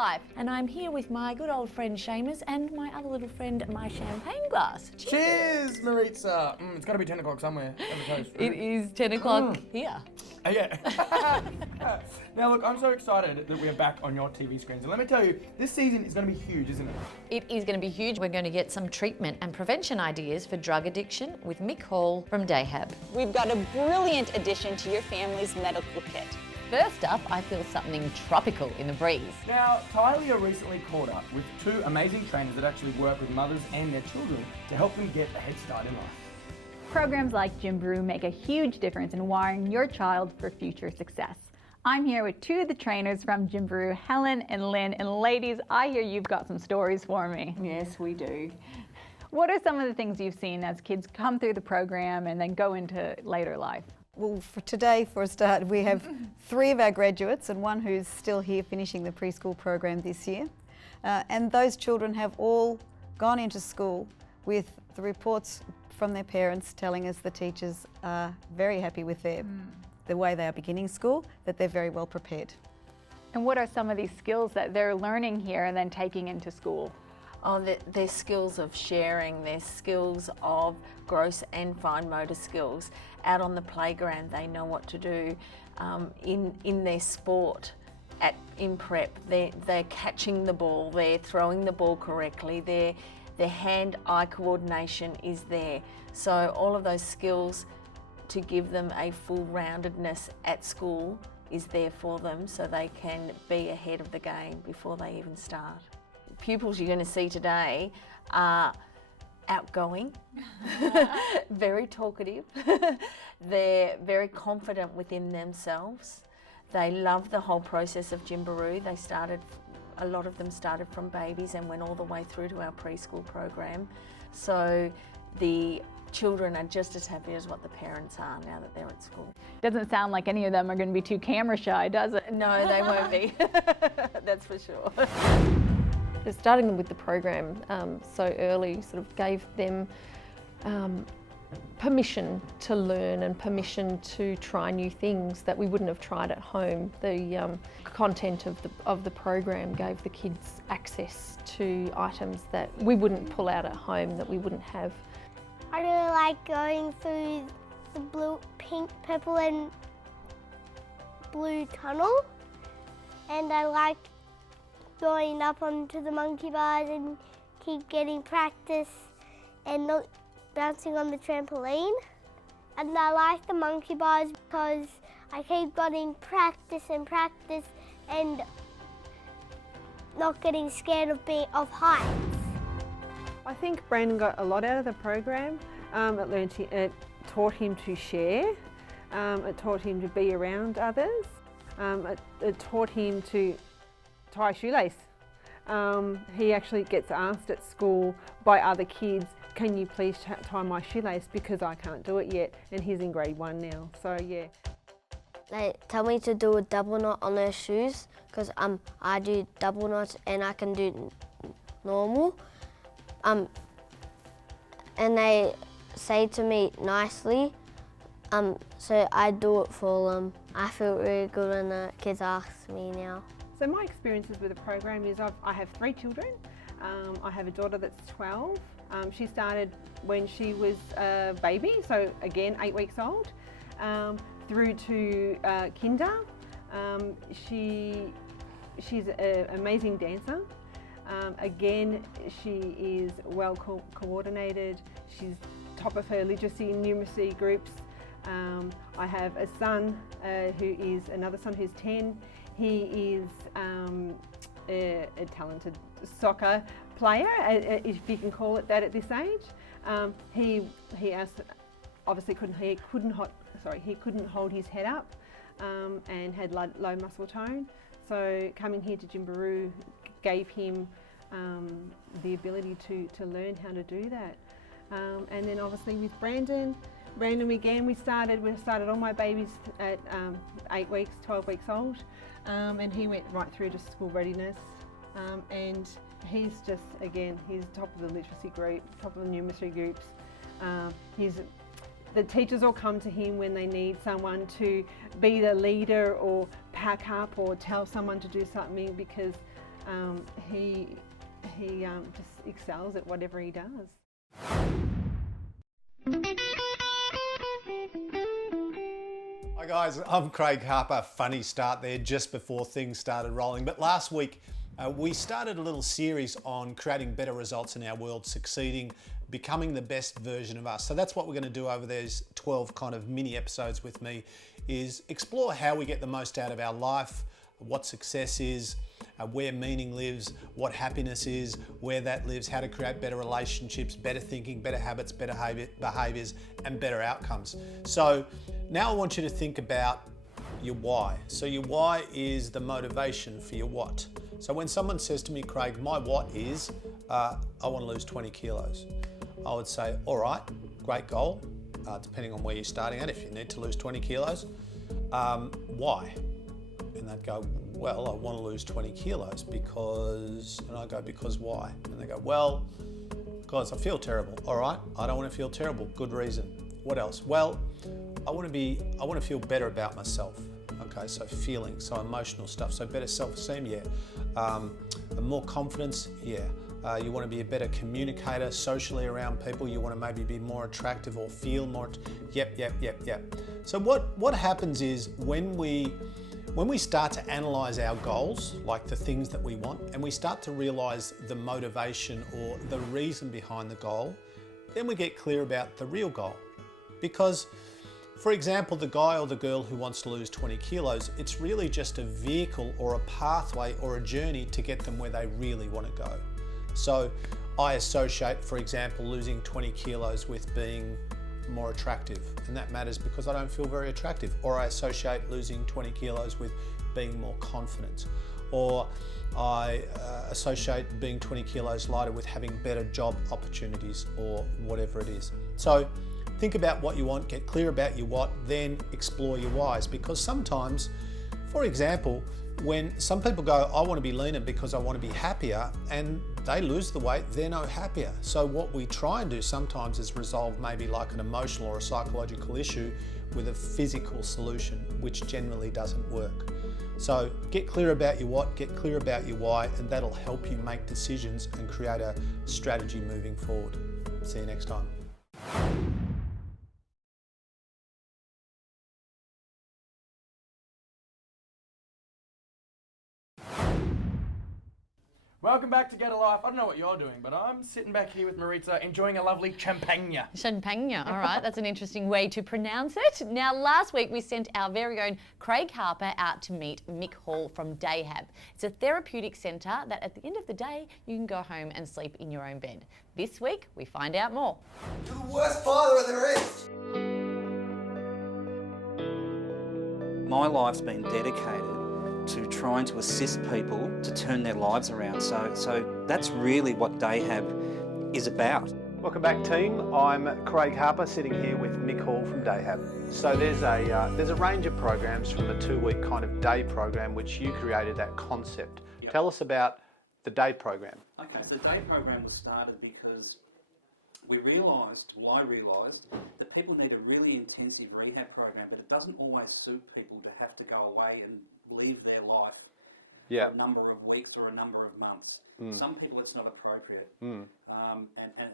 life. And I'm here with my good old friend Seamus and my other little friend, my champagne glass. Cheers, Maritza. It's got to be 10 o'clock somewhere on the coast. It is 10 o'clock here. Yeah. Now look, I'm so excited that we're back on your TV screens. And let me tell you, this season is going to be huge, isn't it? It is going to be huge. We're going to get some treatment and prevention ideas for drug addiction with Mick Hall from Dayhab. We've got a brilliant addition to your family's medical kit. First up, I feel something tropical in the breeze. Now, Tylia recently caught up with two amazing trainers that actually work with mothers and their children to help them get a head start in life. Programs like Gym Brew make a huge difference in wiring your child for future success. I'm here with two of the trainers from Gym Brew, Helen and Lynn. And ladies, I hear you've got some stories for me. Yes, we do. What are some of the things you've seen as kids come through the program and then go into later life? Well, for today, for a start, we have 3 of our graduates and 1 who's still here finishing the preschool program this year. And those children have all gone into school with the reports from their parents telling us the teachers are very happy with the way they are beginning school, that they're very well prepared. And what are some of these skills that they're learning here and then taking into school? Oh, their skills of sharing, their skills of gross and fine motor skills. Out on the playground, they know what to do. In their sport, in prep, they're catching the ball, they're throwing the ball correctly, their hand-eye coordination is there. So all of those skills to give them a full roundedness at school is there for them, so they can be ahead of the game before they even start. Pupils you're going to see today are outgoing, very talkative, they're very confident within themselves. They love the whole process of Gymbaroo. A lot of them started from babies and went all the way through to our preschool program. So the children are just as happy as what the parents are now that they're at school. Doesn't sound like any of them are going to be too camera shy, does it? No, they won't be. That's for sure. Starting them with the program so early sort of gave them permission to learn and permission to try new things that we wouldn't have tried at home. The content of the program gave the kids access to items that we wouldn't pull out at home, that we wouldn't have. I really like going through the blue, pink, purple and blue tunnel, and I like going up onto the monkey bars and keep getting practice and not bouncing on the trampoline. And I like the monkey bars because I keep getting practice and not getting scared of heights. I think Brandon got a lot out of the program. It taught him to share, it taught him to be around others, it taught him to tie a shoelace. He actually gets asked at school by other kids, can you please tie my shoelace because I can't do it yet, and he's in grade 1 now, so yeah. They tell me to do a double knot on their shoes because I do double knots and I can do normal. And they say to me nicely, so I do it for them. I feel really good when the kids ask me now. So my experiences with the program is I have 3 children. I have a daughter that's 12. She started when she was a baby, so again 8 weeks old, through to kinder. She's an amazing dancer. Again, she is well coordinated. She's top of her literacy and numeracy groups. I have a son another son who's 10. He is a talented soccer player, if you can call it that at this age. He couldn't hold his head up and had low muscle tone. So coming here to Gymbaroo gave him the ability to learn how to do that. And then obviously with Brandon again, we started all my babies at 8 weeks, 12 weeks old, and he went right through to school readiness. And he's just, again, he's top of the literacy group, top of the numeracy groups. The teachers all come to him when they need someone to be the leader or pack up or tell someone to do something, because he just excels at whatever he does. Hi guys, I'm Craig Harper. Funny start there just before things started rolling. But last week we started a little series on creating better results in our world, succeeding, becoming the best version of us. So that's what we're going to do over these 12 kind of mini episodes with me, is explore how we get the most out of our life, what success is, where meaning lives, what happiness is, where that lives, how to create better relationships, better thinking, better habits, better behaviors, and better outcomes. So now I want you to think about your why. So your why is the motivation for your what. So when someone says to me, Craig, my what is, I want to lose 20 kilos. I would say, all right, great goal, depending on where you're starting at, if you need to lose 20 kilos. Why? And they'd go, well, I want to lose 20 kilos because, and I go, because why? And they go, well, guys, I feel terrible. All right, I don't want to feel terrible. Good reason. What else? Well, I want to feel better about myself. Okay, so feeling, so emotional stuff, so better self-esteem, yeah. More confidence, yeah. You want to be a better communicator socially around people. You want to maybe be more attractive or feel more, yep. So what happens is when we start to analyse our goals, like the things that we want, and we start to realise the motivation or the reason behind the goal, then we get clear about the real goal. Because, for example, the guy or the girl who wants to lose 20 kilos, it's really just a vehicle or a pathway or a journey to get them where they really want to go. So I associate, for example, losing 20 kilos with being more attractive, and that matters because I don't feel very attractive. Or I associate losing 20 kilos with being more confident, or I associate being 20 kilos lighter with having better job opportunities, or whatever it is. So think about what you want, get clear about your what, then explore your whys, because sometimes, for example, when some people go, I want to be leaner because I want to be happier, and they lose the weight, they're no happier. So what we try and do sometimes is resolve maybe like an emotional or a psychological issue with a physical solution, which generally doesn't work. So get clear about your what, get clear about your why, and that'll help you make decisions and create a strategy moving forward. See you next time. Welcome back to Get a Life. I don't know what you're doing, but I'm sitting back here with Maritza enjoying a lovely champagne. Champagne, all right, that's an interesting way to pronounce it. Now, last week we sent our very own Craig Harper out to meet Mick Hall from Dayhab. It's a therapeutic centre that at the end of the day, you can go home and sleep in your own bed. This week, we find out more. You're the worst father there is! My life's been dedicated to trying to assist people to turn their lives around. So that's really what Dayhab is about. Welcome back, team. I'm Craig Harper, sitting here with Mick Hall from Dayhab. So there's a range of programs from the 2-week kind of day program which you created that concept. Yep. Tell us about the day program. Okay, so the day program was started because I realised that people need a really intensive rehab program, but it doesn't always suit people to have to go away and leave their life for a number of weeks or a number of months. Some people it's not appropriate, and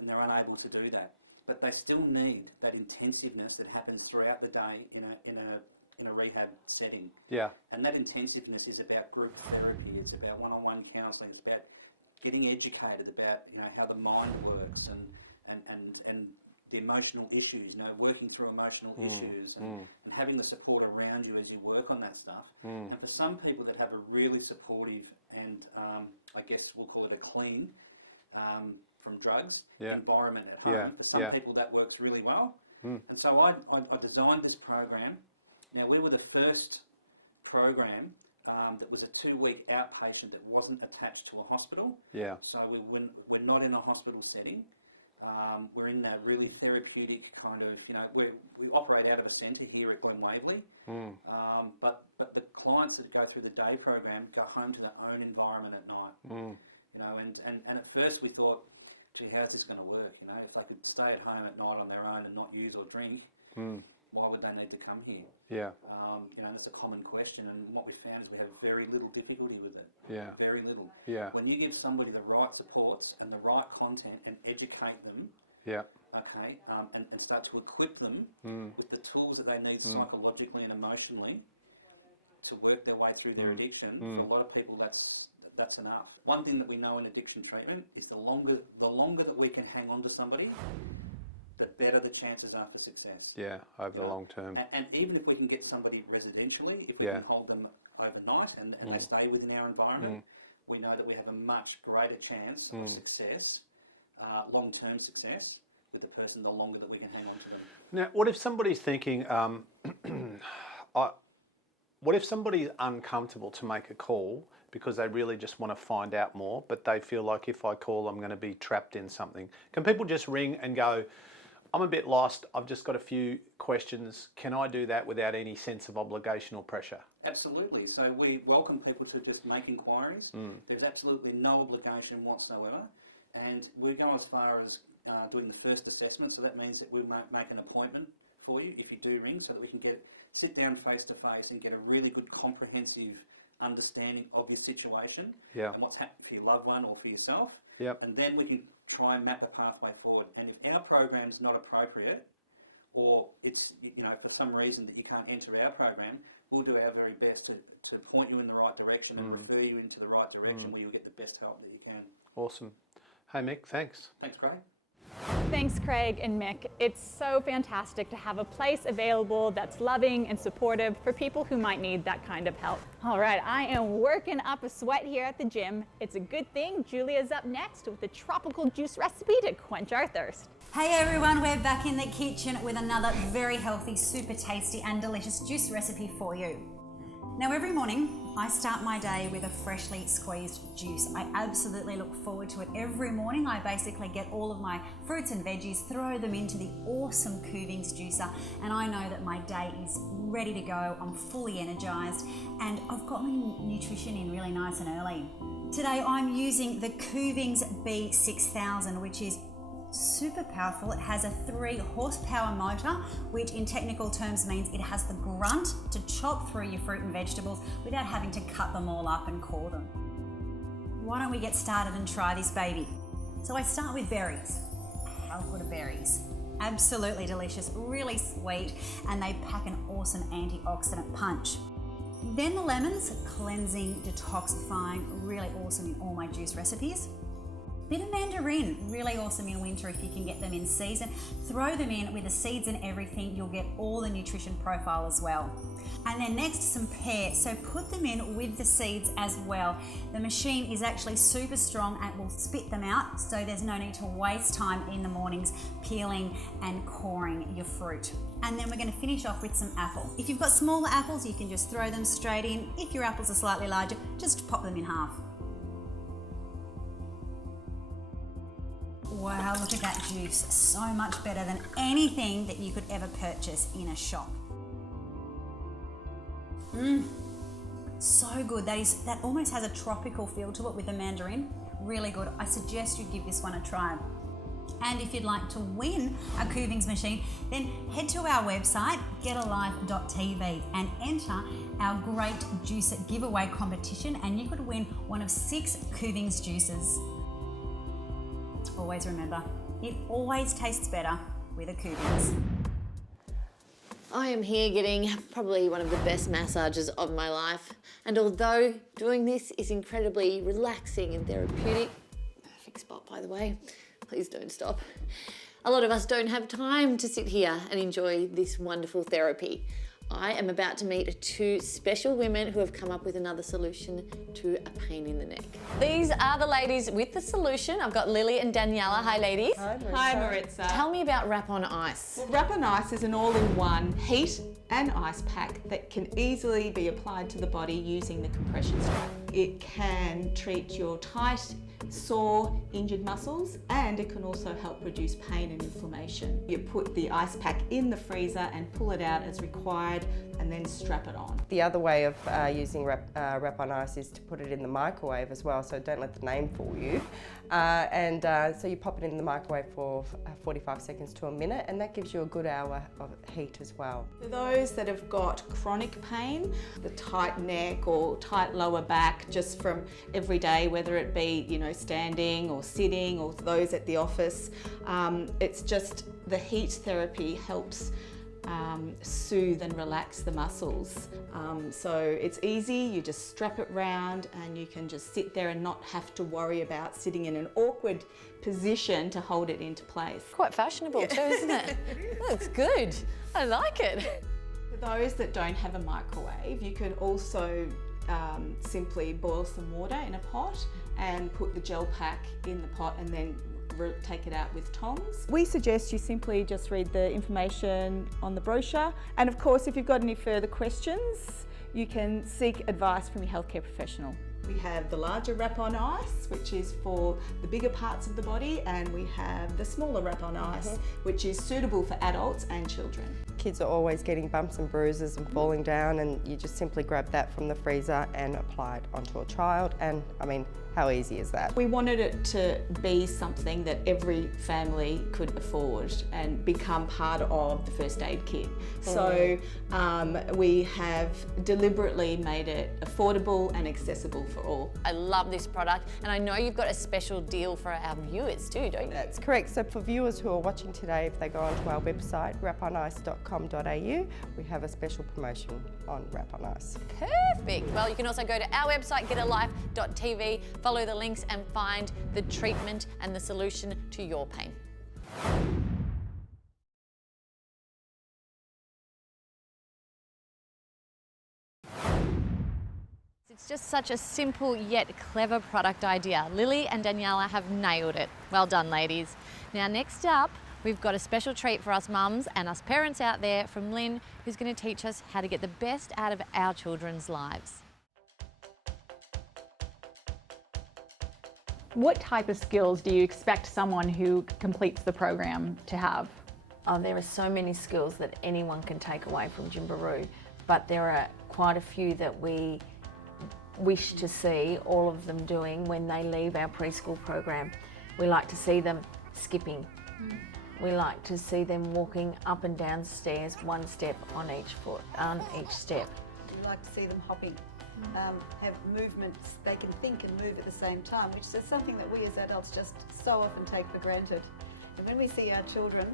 they're unable to do that. But they still need that intensiveness that happens throughout the day in a rehab setting. Yeah. And that intensiveness is about group therapy. It's about one-on-one counselling. It's about getting educated about how the mind works and the emotional issues, working through emotional issues and having the support around you as you work on that stuff. And for some people that have a really supportive and I guess we'll call it a clean from drugs environment at home, for some people that works really well. And so I designed this program. Now we were the first program that was a 2-week outpatient that wasn't attached to a hospital. Yeah. So we're not in a hospital setting. We're in that really therapeutic kind of, we operate out of a centre here at Glen Waverley, but the clients that go through the day program go home to their own environment at night, and at first we thought, gee, how's this going to work? If they could stay at home at night on their own and not use or drink, why would they need to come here? Yeah. You know, that's a common question, and what we found is we have very little difficulty with it. Yeah. Very little. Yeah. When you give somebody the right supports and the right content and educate them, Yeah. okay, and start to equip them with the tools that they need psychologically and emotionally to work their way through their addiction, for a lot of people that's enough. One thing that we know in addiction treatment is the longer that we can hang on to somebody, the better the chances are for success. Yeah, over the long term. And even if we can get somebody residentially, if we can hold them overnight and they stay within our environment, we know that we have a much greater chance of success, long-term success, with the person the longer that we can hang on to them. Now, what if somebody's thinking, what if somebody's uncomfortable to make a call because they really just want to find out more, but they feel like if I call, I'm going to be trapped in something? Can people just ring and go, I'm a bit lost, I've just got a few questions, can I do that without any sense of obligation or pressure? Absolutely. So we welcome people to just make inquiries. There's absolutely no obligation whatsoever. And we go as far as doing the first assessment, so that means that we'll make an appointment for you if you do ring, so that we can sit down face to face and get a really good comprehensive understanding of your situation and what's happening for your loved one or for yourself. And then we can try and map a pathway forward. And if our program's not appropriate, or it's, you know, for some reason that you can't enter our program, we'll do our very best to point you in the right direction and refer you into the right direction where you'll get the best help that you can. Awesome. Hey Mick, thanks. Thanks, Craig. Thanks, Craig and Mick. It's so fantastic to have a place available that's loving and supportive for people who might need that kind of help. All right, I am working up a sweat here at the gym. It's a good thing Julia's up next with a tropical juice recipe to quench our thirst. Hey everyone, we're back in the kitchen with another very healthy, super tasty and delicious juice recipe for you. Now every morning I start my day with a freshly squeezed juice. I absolutely look forward to it every morning. I basically get all of my fruits and veggies, throw them into the awesome Coovings juicer, and I know that my day is ready to go. I'm fully energized and I've got my nutrition in really nice and early. Today I'm using the Coovings B6000, which is super powerful. It has a 3 horsepower motor, which in technical terms means it has the grunt to chop through your fruit and vegetables without having to cut them all up and core them. Why don't we get started and try this baby? So I start with berries. How good are berries? Absolutely delicious, really sweet, and they pack an awesome antioxidant punch. Then the lemons, cleansing, detoxifying, really awesome in all my juice recipes. Bit of mandarin, really awesome in winter if you can get them in season. Throw them in with the seeds and everything, you'll get all the nutrition profile as well. And then next, some pear, so put them in with the seeds as well. The machine is actually super strong and will spit them out, so there's no need to waste time in the mornings peeling and coring your fruit. And then we're going to finish off with some apple. If you've got smaller apples, you can just throw them straight in. If your apples are slightly larger, just pop them in half. Wow, look at that juice. So much better than anything that you could ever purchase in a shop. So good. That almost has a tropical feel to it with the mandarin. Really good. I suggest you give this one a try. And if you'd like to win a Coovings machine, then head to our website, getalife.tv, and enter our great juicer giveaway competition, and you could win one of 6 Coovings juices. Always remember, it always tastes better with a Coovings. I am here getting probably one of the best massages of my life, and although doing this is incredibly relaxing and therapeutic, perfect spot by the way, please don't stop. A lot of us don't have time to sit here and enjoy this wonderful therapy. I am about to meet 2 special women who have come up with another solution to a pain in the neck. These are the ladies with the solution. I've got Lily and Daniela. Hi, ladies. Hi, Maritza. Hi, Maritza. Tell me about Wrap on Ice. Well, Wrap on Ice is an all-in-one heat and ice pack that can easily be applied to the body using the compression strap. It can treat your tight, sore, injured muscles, and it can also help reduce pain and inflammation. You put the ice pack in the freezer and pull it out as required and then strap it on. The other way of using Wrap on Ice is to put it in the microwave as well, so don't let the name fool you. So you pop it in the microwave for 45 seconds to a minute, and that gives you a good hour of heat as well. For those that have got chronic pain, the tight neck or tight lower back just from every day, whether it be, you know, standing or sitting, or those at the office, it's just the heat therapy helps soothe and relax the muscles. So it's easy, you just strap it round and you can just sit there and not have to worry about sitting in an awkward position to hold it into place. Quite fashionable too, isn't it? Looks good. I like it. For those that don't have a microwave, you can also simply boil some water in a pot and put the gel pack in the pot and then take it out with tongs. We suggest you simply just read the information on the brochure, and of course if you've got any further questions you can seek advice from your healthcare professional. We have the larger Wrap on Ice, which is for the bigger parts of the body, and we have the smaller Wrap on Ice, which is suitable for adults and children. Kids are always getting bumps and bruises and falling down, and you just simply grab that from the freezer and apply it onto a child, and I mean, how easy is that? We wanted it to be something that every family could afford and become part of the first aid kit. So we have deliberately made it affordable and accessible for all. I love this product, and I know you've got a special deal for our viewers too, don't you? That's correct. So for viewers who are watching today, if they go onto our website, wraponice.com.au, we have a special promotion on Wrap on Ice. Perfect. Well, you can also go to our website, getalife.tv, follow the links and find the treatment and the solution to your pain. It's just such a simple yet clever product idea. Lily and Daniela have nailed it. Well done, ladies. Now, next up, we've got a special treat for us mums and us parents out there from Lynn, who's going to teach us how to get the best out of our children's lives. What type of skills do you expect someone who completes the program to have? Oh, there are so many skills that anyone can take away from Jimbaroo, but there are quite a few that we wish to see all of them doing when they leave our preschool program. We like to see them skipping. We like to see them walking up and down stairs, one step on each foot, on each step. We like to see them hopping. Have movements, they can think and move at the same time, which is something that we as adults just so often take for granted. And when we see our children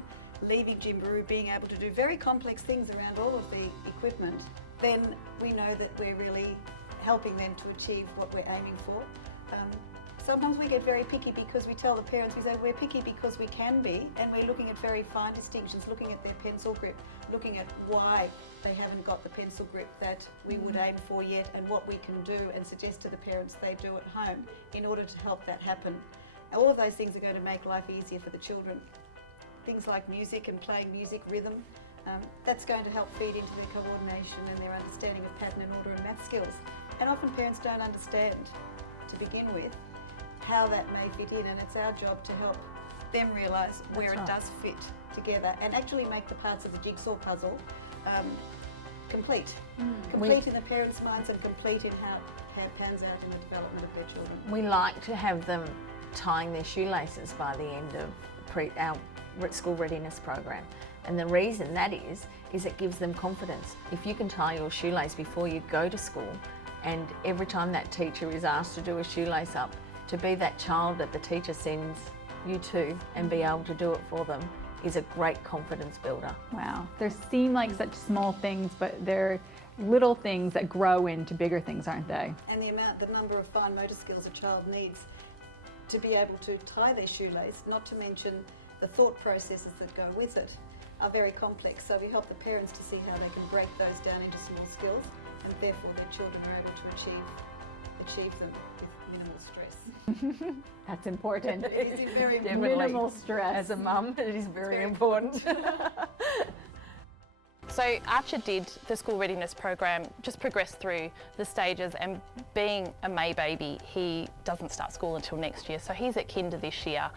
leaving Jimbaroo being able to do very complex things around all of the equipment, then we know that we're really helping them to achieve what we're aiming for. Sometimes we get very picky because we tell the parents, we say we're picky because we can be, and we're looking at very fine distinctions, looking at their pencil grip, looking at why they haven't got the pencil grip that we would aim for yet, and what we can do and suggest to the parents they do at home in order to help that happen. All of those things are going to make life easier for the children. Things like music and playing music, rhythm, that's going to help feed into their coordination and their understanding of pattern and order and math skills. And often parents don't understand, to begin with, how that may fit in, and it's our job to help them realise where it does fit together and actually make the parts of the jigsaw puzzle complete. Complete in the parents' minds and complete in how it pans out in the development of their children. We like to have them tying their shoelaces by the end of our school readiness program. And the reason that is it gives them confidence. If you can tie your shoelace before you go to school, and every time that teacher is asked to do a shoelace up, to be that child that the teacher sends you to and be able to do it for them is a great confidence builder. Wow, they seem like such small things, but they're little things that grow into bigger things, aren't they? And the number of fine motor skills a child needs to be able to tie their shoelace, not to mention the thought processes that go with it, are very complex. So we help the parents to see how they can break those down into small skills, and therefore their children are able to achieve them with minimal stress. That's important. It is very important. Minimal stress. As a mum, it is very important. So Archer did the school readiness program, just progressed through the stages, and being a May baby, he doesn't start school until next year. So he's at kinder this year,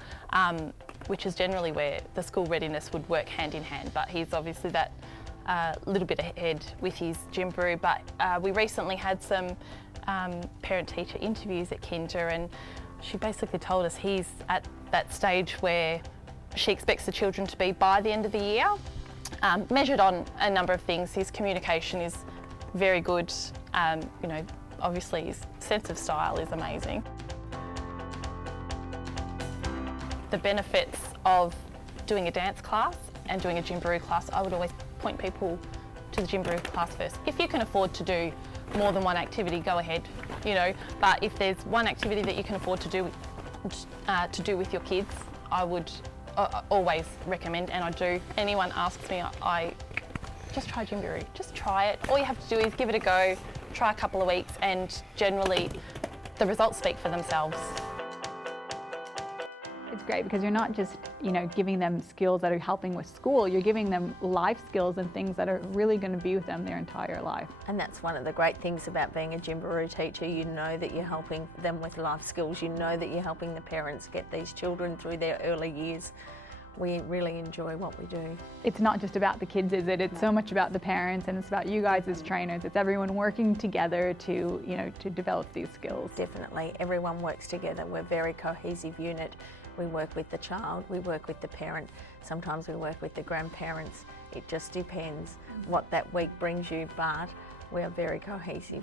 which is generally where the school readiness would work hand in hand, but he's obviously that little bit ahead with his Gymbaroo. But we recently had some parent-teacher interviews at kinder, and she basically told us he's at that stage where she expects the children to be by the end of the year. Measured on a number of things, his communication is very good. You know, obviously his sense of style is amazing. The benefits of doing a dance class and doing a Gymbaroo class, I would always point people to the Gymbaroo class first. If you can afford to do more than one activity, go ahead, you know, but if there's one activity that you can afford to do with your kids, I would always recommend, and I do. Anyone asks me, I just try Gymbaroo, just try it. All you have to do is give it a go, try a couple of weeks, and generally the results speak for themselves. It's great because you're not just, you know, giving them skills that are helping with school, you're giving them life skills and things that are really going to be with them their entire life. And that's one of the great things about being a Gymbaroo teacher. You know that you're helping them with life skills, you know that you're helping the parents get these children through their early years. We really enjoy what we do. It's not just about the kids, is it? It's so much about the parents, and it's about you guys as trainers. It's everyone working together to, you know, to develop these skills. Definitely, everyone works together. We're a very cohesive unit. We work with the child, we work with the parent, sometimes we work with the grandparents. It just depends what that week brings you, but we are very cohesive.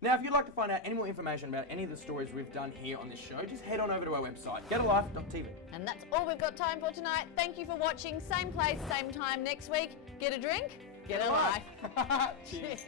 Now, if you'd like to find out any more information about any of the stories we've done here on this show, just head on over to our website, getalife.tv. And that's all we've got time for tonight. Thank you for watching. Same place, same time next week. Get a drink, get a life. Cheers.